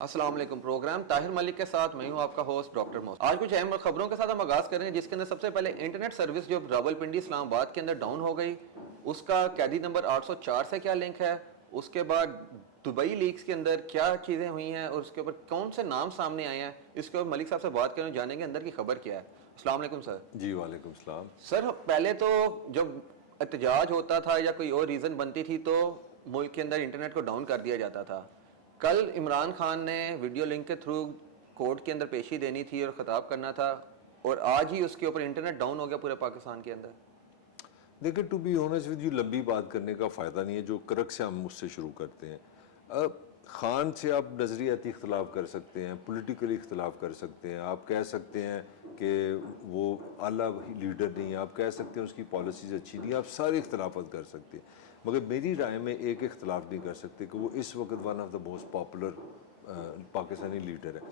अस्सलाम वालेकुम। प्रोग्राम ताहिर मलिक के साथ मैं हूं आपका होस्ट डॉक्टर मोहसिन। आज कुछ अहम खबरों के साथ हम आगाज करेंगे, जिसके अंदर सबसे पहले इंटरनेट सर्विस जो रावलपिंडी इस्लामाबाद के अंदर डाउन हो गई, उसका कैदी नंबर 804 से क्या लिंक है। उसके बाद दुबई लीक्स के अंदर क्या चीज़ें हुई हैं और उसके ऊपर कौन से नाम सामने आए हैं, इसके ऊपर मलिक साहब से बात करें, जानेंगे अंदर की खबर क्या है। अस्सलाम वालेकुम सर। जी वालेकुम सलाम। सर पहले तो जब एहतजाज होता था या कोई और रीज़न बनती थी तो मुल्क के अंदर इंटरनेट को डाउन कर दिया जाता था। कल इमरान खान ने वीडियो लिंक के थ्रू कोर्ट के अंदर पेशी देनी थी और ख़िताब करना था, और आज ही उसके ऊपर इंटरनेट डाउन हो गया पूरे पाकिस्तान के अंदर। देखिए, to be honest with you, लंबी बात करने का फ़ायदा नहीं है। जो करक से हम उससे शुरू करते हैं। ख़ान से आप नज़रियाती इख्तलाफ कर सकते हैं, पॉलिटिकली इख्तलाफ कर सकते हैं, आप कह सकते हैं कि वो आला लीडर नहीं है, आप कह सकते हैं उसकी पॉलिसीज़ अच्छी नहीं है, आप सारे इख्तलाफात कर सकते हैं। मगर मेरी राय में एक इख्तलाफ नहीं कर सकते कि वो इस वक्त one of the most popular Pakistani leader है।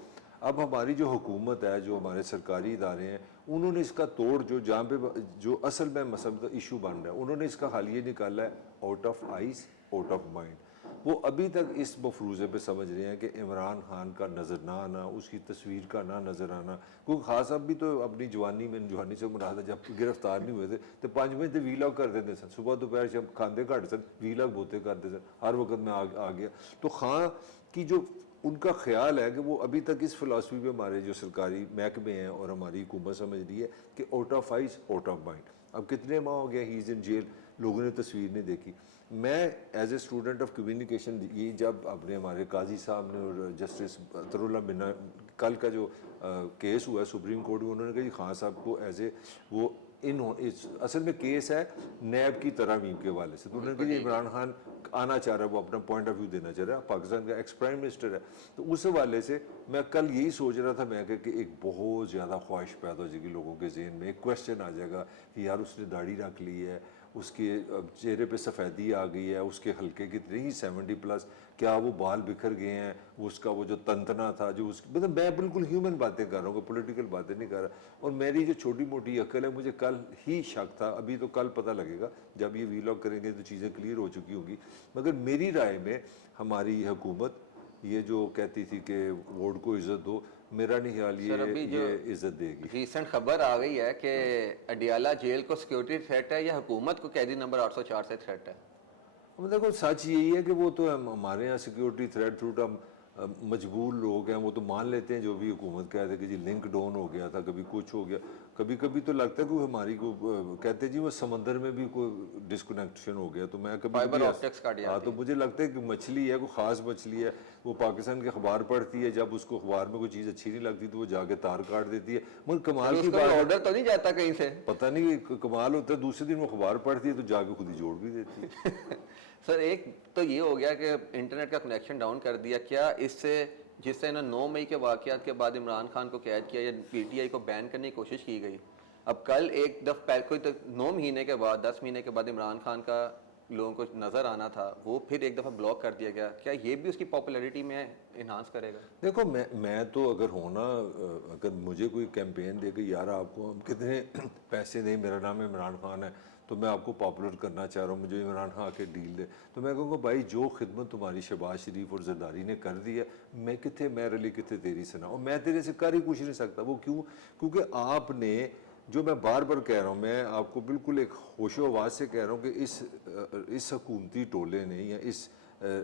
अब हमारी जो हुकूमत है, जो हमारे सरकारी इदारे हैं, उन्होंने इसका तोड़ जो जहाँ पे जो असल में मसला इशू बन रहा है, उन्होंने इसका हल ये निकाला है, out of eyes out of mind. वो अभी तक इस मफरूज़े पे समझ रहे हैं कि इमरान खान का नज़र ना आना, उसकी तस्वीर का ना नज़र आना। क्योंकि खास अब भी तो अपनी जवानी से मुराद है, जब गिरफ्तार नहीं हुए थे तो 5 बजे वीलॉग कर देते सन, सुबह दोपहर जब खाते घट सन वीलॉग बोते करते सन, हर वक्त में आ गया। तो खां की जो उनका ख्याल है कि वो अभी तक इस फ़िलासफ़ी पे हमारे जो सरकारी महकमे हैं और हमारी हुकूमत समझ रही है कि out of eyes out of mind. अब कितने माह हो गया ही इज़ इन जेल, लोगों ने तस्वीर नहीं देखी। मैं as a student of communication, ये जब अपने हमारे काजी साहब ने और जस्टिस अतरुल्लाह मिन्ना कल का जो केस हुआ है सुप्रीम कोर्ट में, उन्होंने कहा जी खान साहब को एज ए वो असल में केस है नैब की तरमीम के हवाले से। तो उन्होंने कहा जी इमरान खान आना चाह रहा है, वो अपना पॉइंट ऑफ व्यू देना चाह रहा है, पाकिस्तान का एक्स प्राइम मिनिस्टर है। तो उस हवाले से मैं कल यही सोच रहा था, मैं कि एक बहुत ज़्यादा ख्वाहिश पैदा हो जाएगी लोगों के जहन में, एक क्वेश्चन आ जाएगा कि यार उसने दाढ़ी रख ली है, उसके चेहरे पे सफ़ेदी आ गई है, उसके हल्के कितने ही 70+, क्या वो बाल बिखर गए हैं, उसका वो जो तंतना था, जो उस मतलब मैं बिल्कुल ह्यूमन बातें कर रहा हूँ, पॉलिटिकल बातें नहीं कर रहा। और मेरी जो छोटी मोटी अकल है, मुझे कल ही शक था, अभी तो कल पता लगेगा, जब ये वीलॉग करेंगे तो चीज़ें क्लियर हो चुकी होंगी। मगर मेरी राय में हमारी हुकूमत ये जो कहती थी कि वोट को इज़्ज़त दो, मेरा नहीं ख्याल सर अभी जो ये इज़्ज़त देगी। रिसेंट खबर आ गई है कि अडियाला जेल को सिक्योरिटी थ्रेट है या हुकूमत को कैदी नंबर 804 से थ्रेट है। अब देखो, सच यही है कि वो तो हमारे यहाँ सिक्योरिटी थ्रेट थ्रूट हम मजबूर लोग हैं, वो तो मान लेते हैं जो भी हुकूमत कहते हैं कि जी लिंक डाउन हो गया था, कभी कुछ हो गया। कभी कभी तो लगता है कि हमारी को कहते हैं जी वो समंदर में भी कोई डिस्कनेक्शन हो गया। तो मैं कभी फाइबर कभी ऑप्टिक्स काट हाँ, जाती तो है। मुझे लगता है कि मछली है, कोई ख़ास मछली है, वो पाकिस्तान के अखबार पढ़ती है, जब उसको अखबार में कोई चीज़ अच्छी नहीं लगती तो वो जाके तार काट देती है। मगर कमाल की उसका बात भी है, ऑर्डर तो नहीं जाता कहीं से। पता नहीं कमाल होता है, दूसरे दिन वो अखबार पढ़ती है तो जाके खुद ही जोड़ भी देती है। सर एक तो ये हो गया कि इंटरनेट का कनेक्शन डाउन कर दिया, क्या इससे जिससे ना 9 मई के वाकयात के बाद इमरान खान को कैद किया या पीटीआई को बैन करने की कोशिश की गई, अब कल एक दफ़ा कोई तो 9 महीने के बाद 10 महीने के बाद इमरान खान का लोगों को नज़र आना था, वो फिर एक दफ़ा ब्लॉक कर दिया गया, क्या ये भी उसकी पॉपुलैरिटी में इन्हांस करेगा? देखो, मैं तो अगर होना, अगर मुझे कोई कैंपेन दे कि यार आपको हम कितने पैसे दें, मेरा नाम इमरान खान है, तो मैं आपको पॉपुलर करना चाह रहा हूँ, मुझे इमरान खान आके डील दे, तो मैं कहूँगा भाई जो खिदमत तुम्हारी शहबाज शरीफ और जरदारी ने कर दी है, मैं कितने मैं रली कितने तेरी सना, और मैं तेरे से कर ही कुछ नहीं सकता। वो क्यों? क्योंकि आपने, जो मैं बार बार कह रहा हूँ, मैं आपको बिल्कुल एक होशो आवाज़ से कह रहा हूँ कि इस हुकूमती टोले ने या इस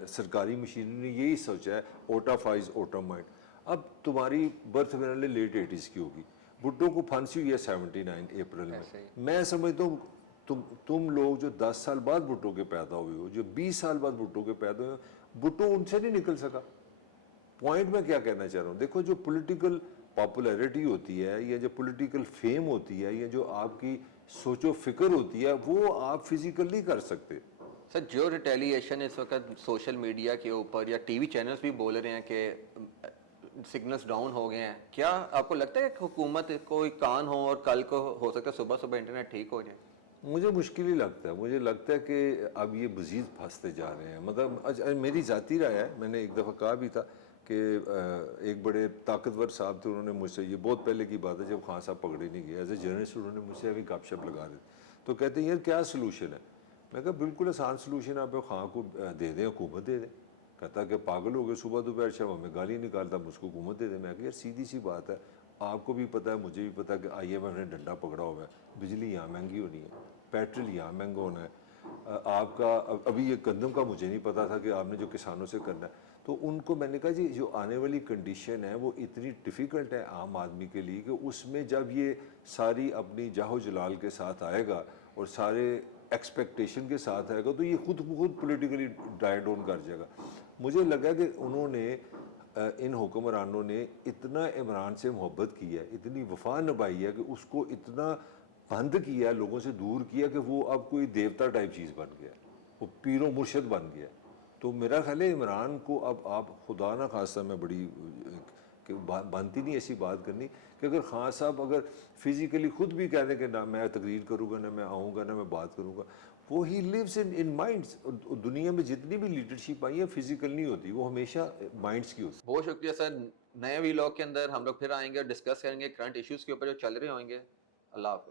सरकारी मशीनरी ने यही सोचा है out of eyes out of mind. अब तुम्हारी बर्थ मेरे लेट 80s की होगी, भुट्टो को फांसी हुई है 79 अप्रैल में। ऐसे ही। मैं समझता हूँ तुम लोग जो 10 साल बाद भुट्टो के पैदा हुए हो, जो 20 साल बाद भुट्टो के पैदा हुए हो, भुट्टो उनसे नहीं निकल सका। पॉइंट मैं क्या कहना चाह रहा हूँ, देखो जो पॉलिटिकल पॉपुलैरिटी होती है या जो पॉलिटिकल फेम होती है या जो आपकी सोचो फिक्र होती है, वो आप फिजिकल नहीं कर सकते। सर जो रिटेलिएशन इस वक्त सोशल मीडिया के ऊपर या टीवी चैनल्स भी बोल रहे हैं कि सिग्नल्स डाउन हो गए हैं, क्या आपको लगता है कि हुकूमत कोई कान हो और कल को हो सकता है सुबह सुबह इंटरनेट ठीक हो जाए? मुझे मुश्किल ही लगता है, मुझे लगता है कि अब ये मज़ीद फंसते जा रहे हैं। मतलब मेरी ज़ाती राय है, मैंने एक दफ़ा कहा भी था कि एक बड़े ताकतवर साहब थे, उन्होंने मुझसे, ये बहुत पहले की बात है जब खान साहब पकड़े नहीं गए, एज ए जर्नलिस्ट उन्होंने मुझसे अभी गपशप लगा दी। तो कहते हैं यार क्या सोल्यूशन है? मैं कहा बिल्कुल आसान सोल्यूशन है, आप खान को दे दें, हुकूमत दे दें। कहता कि पागल हो गए, सुबह दोपहर शाम हमें गाली निकालता, मुझको हुकूमत दे दे। मैं कहा यार सीधी सी बात है, आपको भी पता है मुझे भी पता है कि IMF ने डंडा पकड़ा हुआ है, बिजली यहाँ महंगी होनी है, पेट्रोल यहाँ महंगा होना है। आपका अभी ये गंदम का मुझे नहीं पता था कि आपने जो किसानों से करना है। तो उनको मैंने कहा जी जो आने वाली कंडीशन है वो इतनी डिफ़िकल्ट है आम आदमी के लिए कि उसमें जब ये सारी अपनी जाहो जलाल के साथ आएगा और सारे एक्सपेक्टेशन के साथ आएगा तो ये खुद पॉलिटिकली डाई डाउन कर जाएगा। मुझे लगा कि उन्होंने इन हुक्मरानों ने इतना इमरान से मोहब्बत की है, इतनी वफा निभाई है कि उसको इतना बंद किया, लोगों से दूर किया कि वो अब कोई देवता टाइप चीज़ बन गया, वो पीरो मुर्शद बन गया। तो मेरा ख्याल है इमरान को अब आप खुदा ना खासा मैं बड़ी कि बनती नहीं ऐसी बात करनी कि अगर खान साहब अगर फिजिकली खुद भी कह दें कि ना मैं तकरीर करूँगा, ना मैं आऊँगा, ना मैं बात करूँगा, वो ही लिव्स इन माइंड्स। दुनिया में जितनी भी लीडरशिप आई है फिजिकल नहीं होती, वो हमेशा माइंड्स की होती है। बहुत शुक्रिया सर। नए वीलॉग के अंदर हम लोग फिर आएंगे और डिस्कस करेंगे करंट इश्यूज के ऊपर जो चल रहे होंगे। अल्लाह हाफिज।